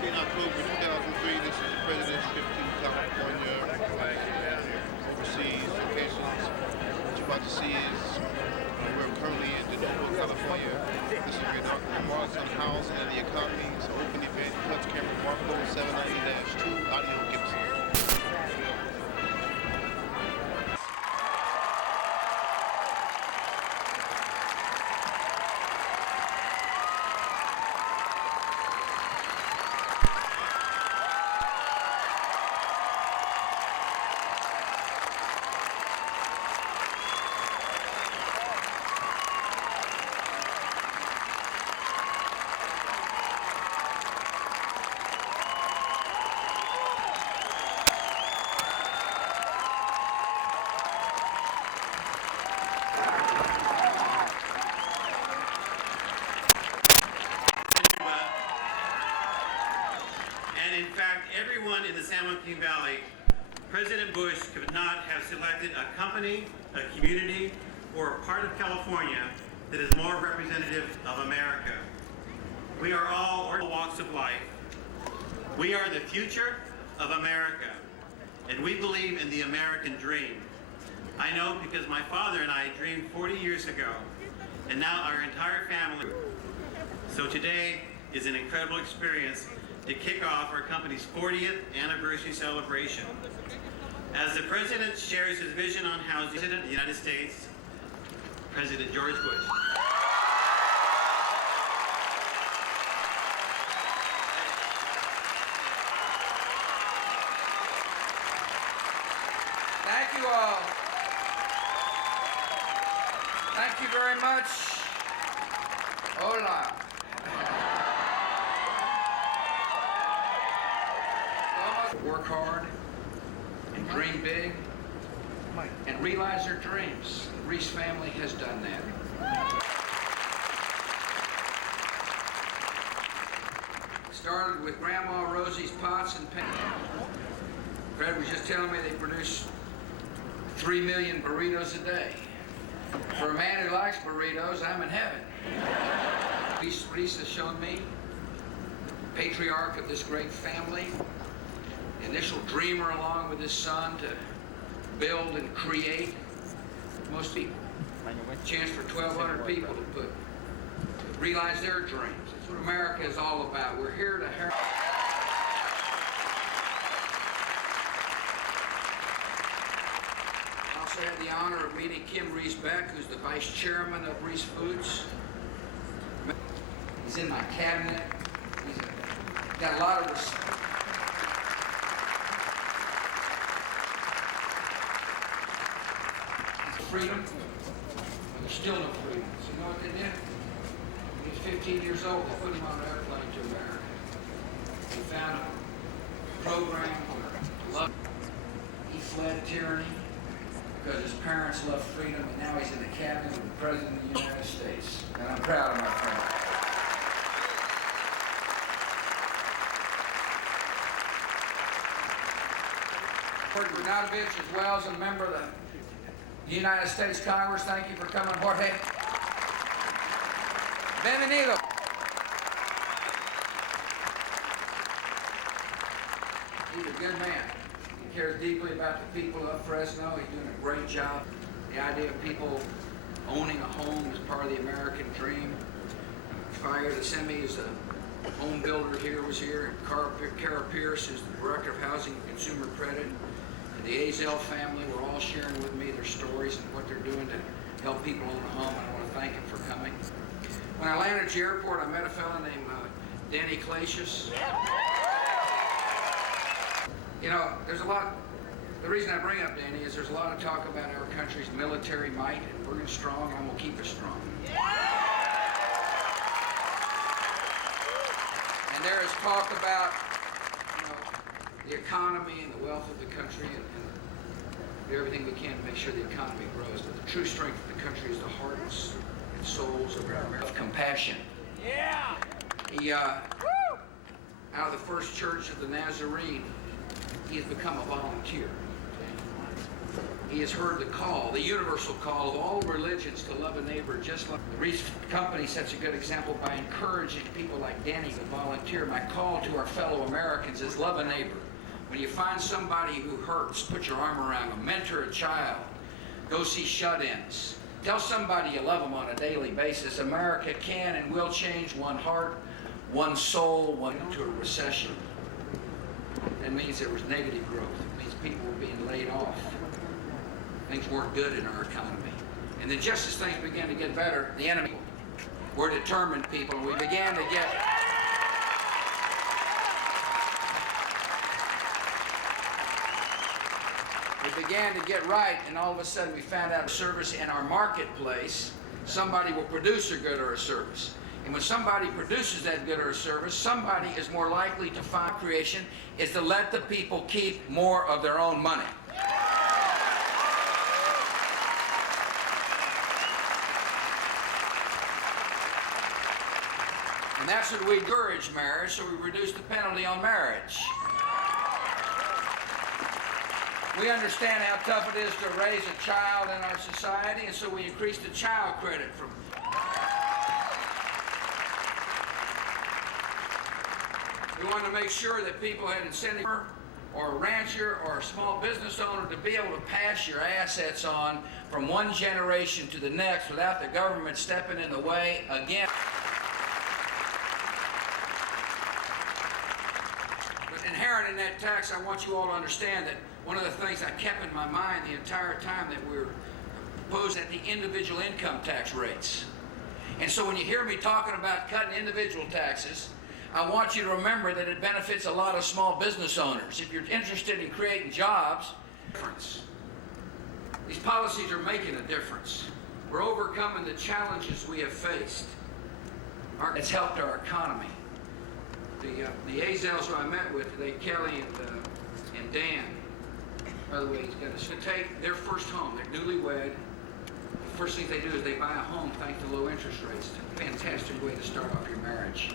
October 2003, this is the president's trip to California, overseas locations. What you're about to see is we're currently in Dinuba, California. This is your inaugural house and the economy's open event. Clutch camera Marco 790-2 audio Gibson. In fact, everyone in the San Joaquin Valley, President Bush could not have selected a company, a community, or a part of California that is more representative of America. We are all walks of life. We are the future of America, and we believe in the American dream. I know because my father and I dreamed 40 years ago, and now our entire family. So today is an incredible experience to kick off our company's 40th anniversary celebration. As the President shares his vision on housing, President of the United States, President George Bush. Thank you all. Thank you very much. Hola. Work hard and dream big and realize their dreams. The Ruiz family has done that. Started with Grandma Rosie's pots and pans. Fred was just telling me they produce 3 million burritos a day. For a man who likes burritos, I'm in heaven. Ruiz has shown me, patriarch of this great family, the initial dreamer along with his son to build and create. Most people. Chance for 1,200 people to realize their dreams. That's what America is all about. We're here to help. I also had the honor of meeting Kim Ruiz-Beck, who's the vice chairman of Ruiz Foods. He's in my cabinet. He's got a lot of respect. Freedom, but there's still no freedom. So you know what they did? When he was 15 years old, they put him on an airplane to America. They found a program where he fled tyranny because his parents loved freedom, and now he's in the cabinet of the President of the United States. And I'm proud of my friend. Jorge Bernadovich, as well as a member of the United States Congress, thank you for coming, Jorge. Bienvenido. He's a good man. He cares deeply about the people of Fresno. He's doing a great job. The idea of people owning a home is part of the American dream. Fire to send me is a home builder here, was here. Kara Pierce is the Director of Housing and Consumer Credit. The Azell family were all sharing with me their stories and what they're doing to help people own a home, and I want to thank them for coming. When I landed at the airport, I met a fellow named Danny Clacius. You know, there's a lot, the reason I bring up Danny is there's a lot of talk about our country's military might, and we're strong, and we'll keep it strong. And there is talk about the economy and the wealth of the country, and do everything we can to make sure the economy grows. But the true strength of the country is the hearts and souls of our America. Of compassion. Yeah. He, out of the First Church of the Nazarene, he has become a volunteer. He has heard the call, the universal call of all religions to love a neighbor just like the Ruiz company sets a good example by encouraging people like Danny to volunteer. My call to our fellow Americans is love a neighbor. When you find somebody who hurts, put your arm around them, mentor a child, go see shut-ins. Tell somebody you love them on a daily basis. America can and will change one heart, one soul, one into a recession. That means there was negative growth. It means people were being laid off. Things weren't good in our economy. And then just as things began to get better, the enemy were determined people, and we began to get right, and all of a sudden we found out a service in our marketplace, somebody will produce a good or a service. And when somebody produces that good or a service, somebody is more likely to find creation is to let the people keep more of their own money. And that's what we encourage marriage, so we reduce the penalty on marriage. We understand how tough it is to raise a child in our society, and so we increase the child credit from. We want to make sure that people had incentive, or a rancher or a small business owner, to be able to pass your assets on from one generation to the next without the government stepping in the way again. But inherent in that tax, I want you all to understand that one of the things I kept in my mind the entire time that we were opposed at the individual income tax rates. And so when you hear me talking about cutting individual taxes, I want you to remember that it benefits a lot of small business owners. If you're interested in creating jobs, these policies are making a difference. We're overcoming the challenges we have faced. It's helped our economy. The Azels who I met with, Kelly and Dan, by the way, he's got to take their first home. They're newlywed. The first thing they do is they buy a home thanks to low interest rates. It's a fantastic way to start off your marriage.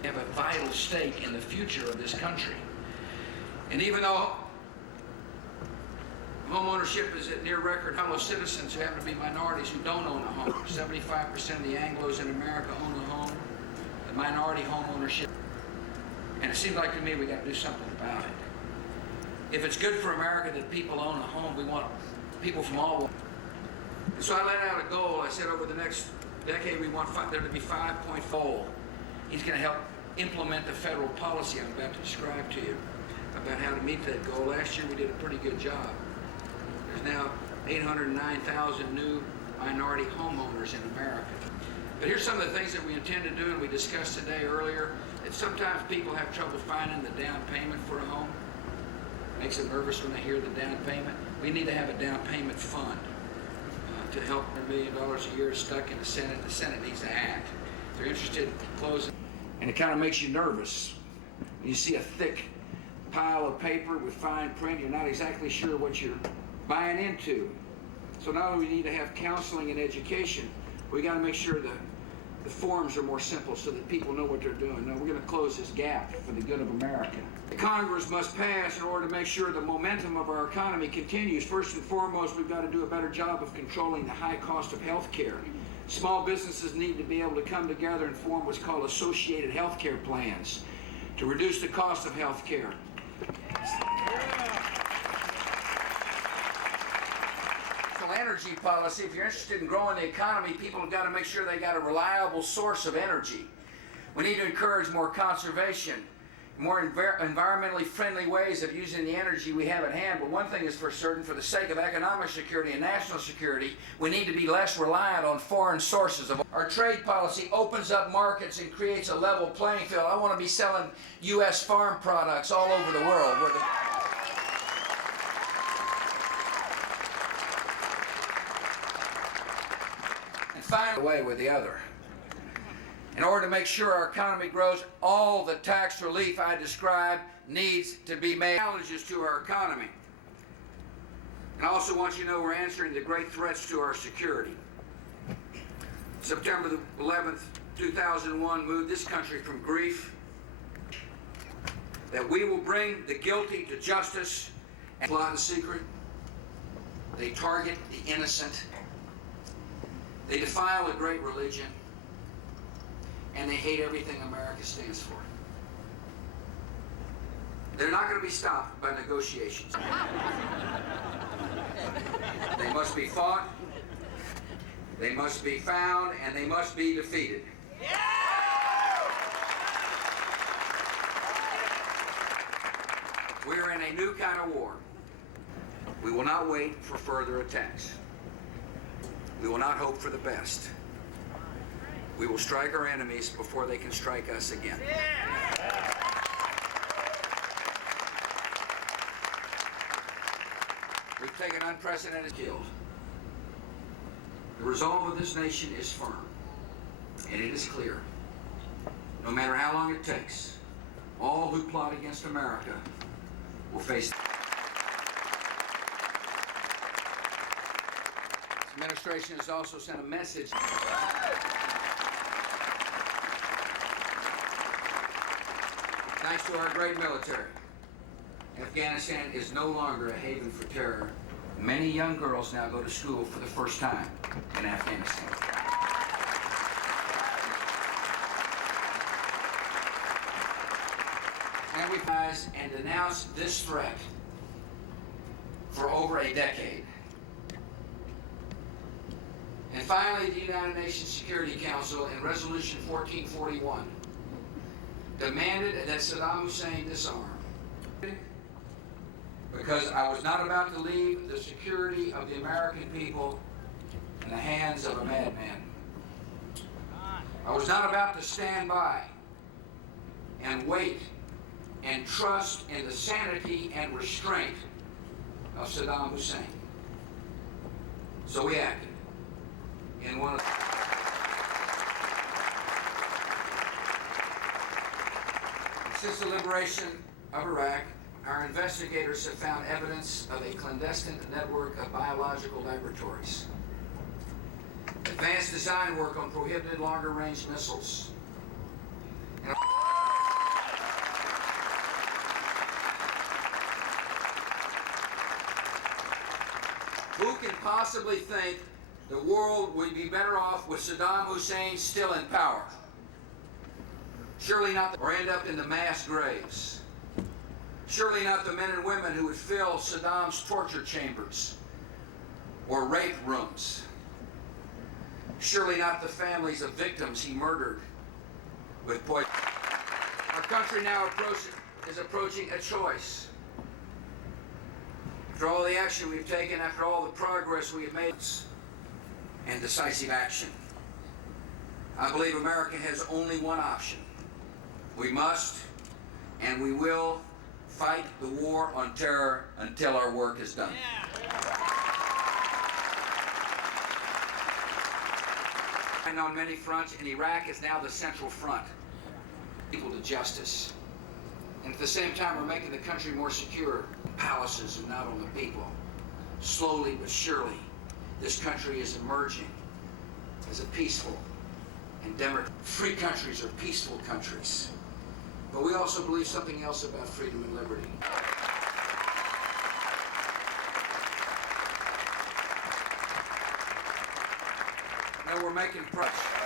They have a vital stake in the future of this country. And even though home ownership is at near record, fellow citizens who happen to be minorities who don't own a home. 75% of the Anglos in America own a home. The minority home ownership. And it seems like to me we got to do something about it. If it's good for America that people own a home, we want people from all over. And so I laid out a goal. I said over the next decade we want there to be 5.4 goal. He's going to help implement the federal policy I'm about to describe to you about how to meet that goal. Last year we did a pretty good job. There's now 809,000 new minority homeowners in America. But here's some of the things that we intend to do and we discussed today earlier. That sometimes people have trouble finding the down payment for a home. Makes them nervous when they hear the down payment. We need to have a down payment fund to help. $1 million a year is stuck in the Senate. The Senate needs to act. If they're interested in closing. And it kind of makes you nervous. You see a thick pile of paper with fine print. You're not exactly sure what you're buying into. So not only do we need to have counseling and education, we got to make sure the forms are more simple so that people know what they're doing. Now, we're going to close this gap for the good of America. The Congress must pass in order to make sure the momentum of our economy continues. First and foremost, we've got to do a better job of controlling the high cost of health care. Small businesses need to be able to come together and form what's called associated health care plans to reduce the cost of health care. Energy policy. If you're interested in growing the economy, people have got to make sure they got a reliable source of energy. We need to encourage more conservation, more environmentally friendly ways of using the energy we have at hand. But one thing is for certain, for the sake of economic security and national security, we need to be less reliant on foreign sources. Our trade policy opens up markets and creates a level playing field. I want to be selling U.S. farm products all over the world. Find a way with the other. In order to make sure our economy grows, all the tax relief I described needs to be made. Challenges to our economy. And I also want you to know we're answering the great threats to our security. September the 11th, 2001 moved this country from grief. That we will bring the guilty to justice and plot and secret. They target the innocent. They defile a great religion. And they hate everything America stands for. They're not going to be stopped by negotiations. They must be fought, they must be found, and they must be defeated. We're in a new kind of war. We will not wait for further attacks. We will not hope for the best. We will strike our enemies before they can strike us again. We've taken unprecedented killed. The resolve of this nation is firm, and it is clear. No matter how long it takes, all who plot against America will face. This administration has also sent a message. Thanks to our great military, Afghanistan is no longer a haven for terror. Many young girls now go to school for the first time in Afghanistan. And we rise and denounce this threat for over a decade. And finally, the United Nations Security Council in Resolution 1441 demanded that Saddam Hussein disarm. Because I was not about to leave the security of the American people in the hands of a madman. I was not about to stand by and wait and trust in the sanity and restraint of Saddam Hussein. So we acted in one of Since the liberation of Iraq, our investigators have found evidence of a clandestine network of biological laboratories, advanced design work on prohibited longer-range missiles, and who can possibly think the world would be better off with Saddam Hussein still in power? Surely not, or end up in the mass graves. Surely not the men and women who would fill Saddam's torture chambers or rape rooms. Surely not the families of victims he murdered with poison. Our country now is approaching a choice. After all the action we've taken, after all the progress we have made, and decisive action, I believe America has only one option. We must and we will fight the war on terror until our work is done. And on many fronts, and Iraq is now the central front. People to justice. And at the same time, we're making the country more secure. Palaces and not on the people. Slowly but surely, this country is emerging as a peaceful and democratic. Free countries are peaceful countries. But we also believe something else about freedom and liberty. Now we're making progress.